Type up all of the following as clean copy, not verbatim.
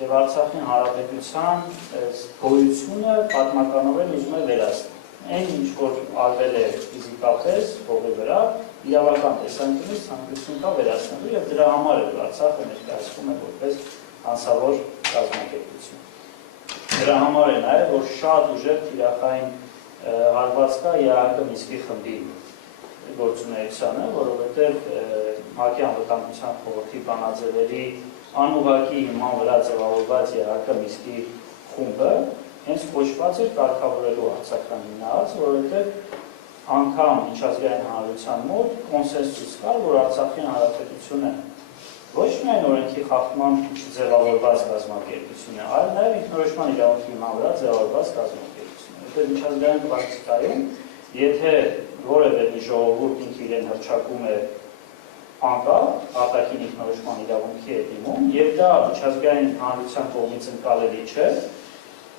եւ Արցախի հանրապետության գոյությունը պատմականորեն ուզում է վերացնել։ Այն ինչ որ արվել է ֆիզիկապես հողի վրա, իրավական տեսանկյունից ցանկություն կա վերացնելու եւ դրա համար է Արցախը ներկայացվում է որպես հանցավոր կազմակերպություն։ Դրա համար է նաեւ որ շատ ուժեղ թիրախային հարված կա ԵԱՀԿ Մինսկի խմբի գործունեությանը, որովհետեւ ՄԱԿ-ի անվտանգության խորհրդի բանաձևերի անուղղակի հիման վրա ձևավորված ԵԱՀԿ Մինսկի խումբը հենց կոչված էր կարգավորելու Արցախյան հիմնահարցը, որովհետև անգամ միջազգային հանրության մոտ կոնսենսուս կար, որ Արցախի հանրապետությունը ոչ միայն օրենքի խախտմամբ ձևավորված կազմակերպություն է, այլ նաև ինքնորոշման իրավունքի հիման վրա ձևավորված կազմակերպություն է։ Որտեղ միջազգային պրակտիկայում, եթե որևէ մի ժողովուրդ ինքը իրեն հռչակում է անկախ, արտաքին ինքնորոշման իրավունքի է դիմում, եւ դա միջազգային հանրության կողմից ընկալելի չէ,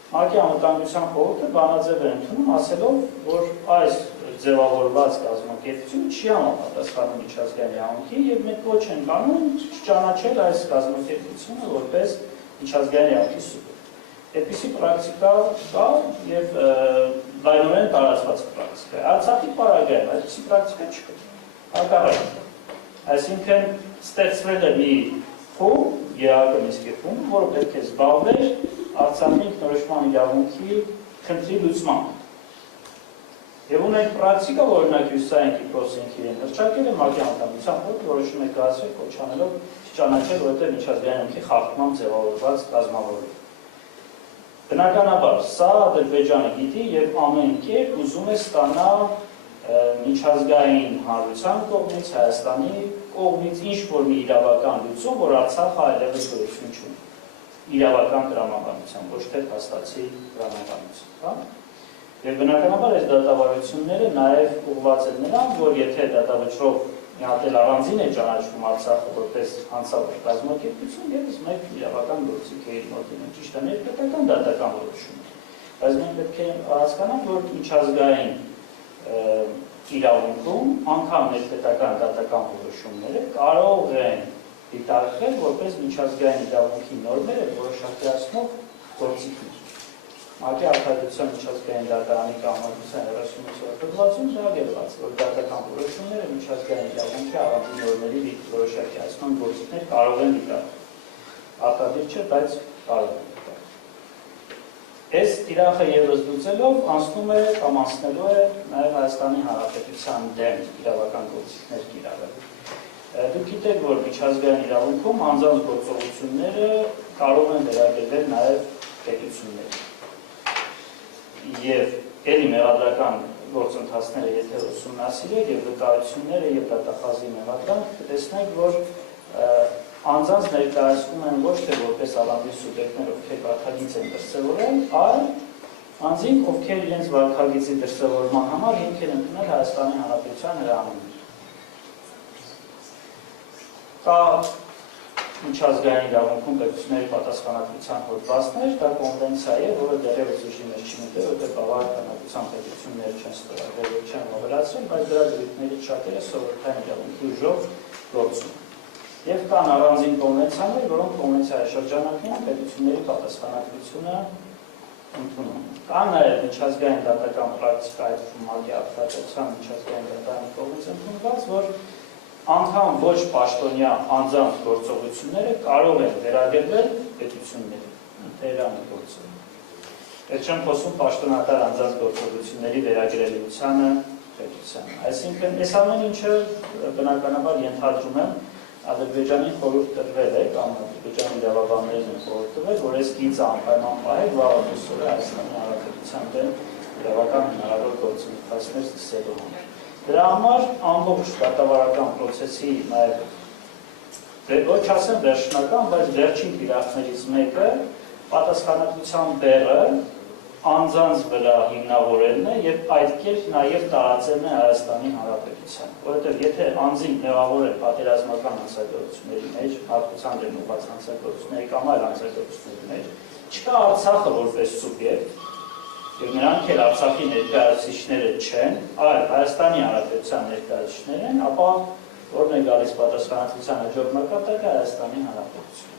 ՄԱԿ-ի անվտանգության խորհուրդը բանաձև է ընդունում, ասելով, որ այս ձևավորված կազմակերպությունը չի համապատասխանում միջազգային իրավունքին եւ մենք ոչ ենք անում չճանաչել այս կազմակերպությունը որպես միջազգային իրավունքի սուբյեկտ։ Այդպիսի պրակտիկա կա եւ լայնորեն տարածված պրակտիկա է։ Արցախի պարագայում այդպիսի պրակտիկա չկա։ Հակառակը։ Այսինքն ստեղծվել է մի խումբ, ԵԱՀԿ Մինսկի խումբ, որը պետք է զբաղվեր Արցախի ինքնորոշման իրավունքի խնդրի լուծմամբ։ Եվ ունենք պրակտիկա, որ օրինակ Հյուսիսային Կիպրոսը ինքը իրեն հռչակել է ՄԱԿ-ի անվտանգության խորհուրդը որոշում է կայացրել կոչանելով չճանաչել, որովհետև միջազգային իրավունքի խախտմամբ ձևավորված կազմավորում։ Բնականաբար, սա Ադրբեջանը գիտի եւ ամեն կերպ ուզում է ստանալ միջազգային հանրության կողմից, Հայաստանի կողմից ինչ-որ մի իրավական լուծում, որ Արցախը այլևս գոյություն չունի։ Իրավական տրամաբանությամբ, ոչ թե փաստացի տրամաբանությամբ։ Եվ բնականաբար այս դատավարությունները նաև ուղղված են նրան, որ եթե դատավճռով մի հատ էլ առանձին է ճանաչվում Արցախը որպես հանցավոր կազմակերպություն, եւս մեկ իրավական գործիք է իր մոտինում, ճիշտ է ներկայական դատական որոշում։ Բայց մենք պետք է հասկանանք, որ միջազգային իրավունքում անգամ ներկայական դատական որոշումները կարող են դիտարկվել որպես միջազգային իրավունքի նորմերը որոշակիացնող գործիքներ։ ՄԱԿ-ի արտադրության միջազգային դատարանի կազմակերպության 38-րդ հոդվածում հրագրված, որ դատական որոշումները միջազգային իրավունքի առանձին նորմերի որոշակիացնող գործիքներ կարող են դիտարկվել։ Արտադիր չէ, բայց կարող են դիտարկվել։ Այս տիրախը ևս լուծելով անցնում է կամ անցնելու է նաև Հայաստանի Հանրապետության դեմ իրավական գործիքներ կիրառելու։ Դուք գիտեք, որ միջազգային իրավունքում անձանց գործողությունները կարող են վերագրվել նաև պետությունների։ Եվ էլի մեղադրական գործընթացները եթե ուսումնասիրեք եւ վկայությունները եւ դատախազի մեղադրանք կտեսնեք, որ անձանց ներկայացնում են ոչ թե որպես առանձին սուբյեկտներ, ովքեր վարքագիծ են դրսևորել, այլ անձինք, ովքեր իրենց վարքագիծի դրսևորման համար հիմք են ընդունել Հայաստանի Հանրապետության հրամաններ։ Կա միջազգային իրավունքում պետությունների պատասխանատվության հոդվածներ, դա կոնվենցիա է, որը դեռևս ուժի մեջ չի մտել, որտեղ բավականության պետությունները չեն ստորագրել, չեն ավելացրել, բայց դրա դրույթներից շատերը սովորական իրավունքի ուժով գործում են։ Եվ կան առանձին կոնվենցիաներ, որոնք կոնվենցիայի շրջանակներում պետությունների պատասխանատվությունը ընդունում են։ Կա նաև միջազգային դատական պրակտիկա, այդ ՄԱԿ-ի արտադրության միջազգային դատարանի կողմից ընդունված, որ անգամ ոչ պաշտոնյա անձանց գործողությունները կարող են վերագրվել պետությունների, Թեհրանի գործում։ Այդ չեմ խոսում պաշտոնատար անձանց գործողությունների վերագրելիությանը պետությանը։ Այսինքն, այս ամեն ինչը բնականաբար ենթադրում եմ Ադրբեջանի խորհուրդ տրվել է, կամ Ադրբեջանի իրավաբաններին են խորհուրդ տվել, որ այս գիծը անպայման պահել վաղը դուսորը Հայաստանի Հանրապետության դեմ իրավական հնարավոր գործընթացներ սկսելու համար։ Դրա համար ամբողջ դատավարական պրոցեսի նաև ոչ ասեմ վերջնական, բայց վերջին թիրախներից մեկը պատասխանատվության բեռը անձանց վրա հիմնավորելն է եւ այդ կերպ նաեւ տարածելն է Հայաստանի Հանրապետության, որովհետեւ եթե անձին մեղավոր է պատերազմական հանցագործությունների մեջ, մարդկության դեմ ուղղված հանցագործությունների կամ այլ հանցագործությունների մեջ, չկա Արցախը որպես սուբյեկտ, եւ նրանք էլ Արցախի ներկայացուցիչները չեն, այլ Հայաստանի Հանրապետության ներկայացուցիչներ են, ապա որն է գալիս պատասխանատվության հաջորդ մակարդակը Հայաստանի Հանրապետություն։